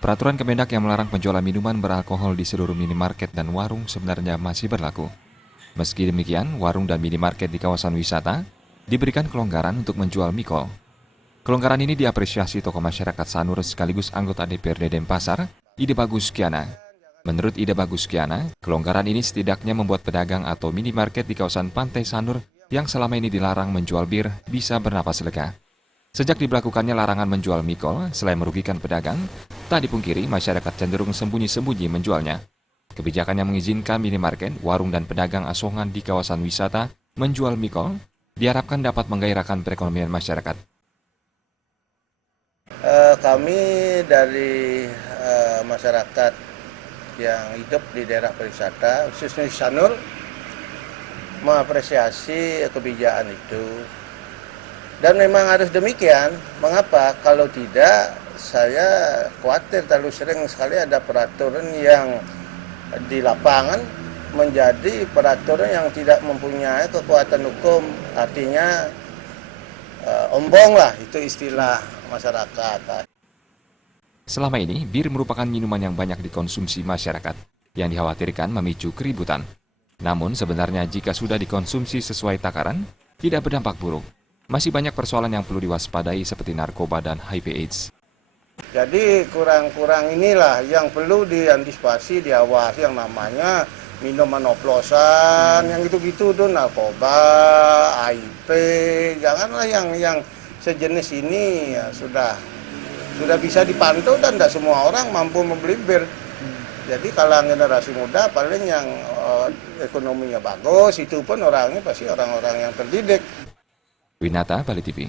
Peraturan Kemendak yang melarang penjualan minuman beralkohol di seluruh minimarket dan warung sebenarnya masih berlaku. Meski demikian, warung dan minimarket di kawasan wisata diberikan kelonggaran untuk menjual mikol. Kelonggaran ini diapresiasi tokoh masyarakat Sanur sekaligus anggota DPRD Denpasar, Ide Bagus Kiana. Menurut Ide Bagus Kiana, kelonggaran ini setidaknya membuat pedagang atau minimarket di kawasan Pantai Sanur yang selama ini dilarang menjual bir bisa bernapas lega. Sejak diberlakukannya larangan menjual mikol, selain merugikan pedagang, tak dipungkiri masyarakat cenderung sembunyi-sembunyi menjualnya. Kebijakan yang mengizinkan minimarket, warung dan pedagang asongan di kawasan wisata menjual mikol diharapkan dapat menggairahkan perekonomian masyarakat. Kami dari masyarakat yang hidup di daerah pariwisata, khususnya di Sanur, mengapresiasi kebijakan itu. Dan memang harus demikian. Mengapa? Kalau tidak, saya khawatir terlalu sering sekali ada peraturan yang di lapangan menjadi peraturan yang tidak mempunyai kekuatan hukum. Artinya ombong lah, itu istilah masyarakat. Selama ini, bir merupakan minuman yang banyak dikonsumsi masyarakat, yang dikhawatirkan memicu keributan. Namun sebenarnya jika sudah dikonsumsi sesuai takaran, tidak berdampak buruk. Masih banyak persoalan yang perlu diwaspadai seperti narkoba dan HIV/AIDS. Jadi kurang-kurang inilah yang perlu diantisipasi, diawasi yang namanya minuman oplosan, yang gitu-gitu tuh narkoba, HIV, janganlah yang sejenis ini ya sudah bisa dipantau dan tidak semua orang mampu membeli bir. Jadi kalangan generasi muda paling yang ekonominya bagus, itu pun orangnya pasti orang-orang yang terdidik. Winata, Bali TV.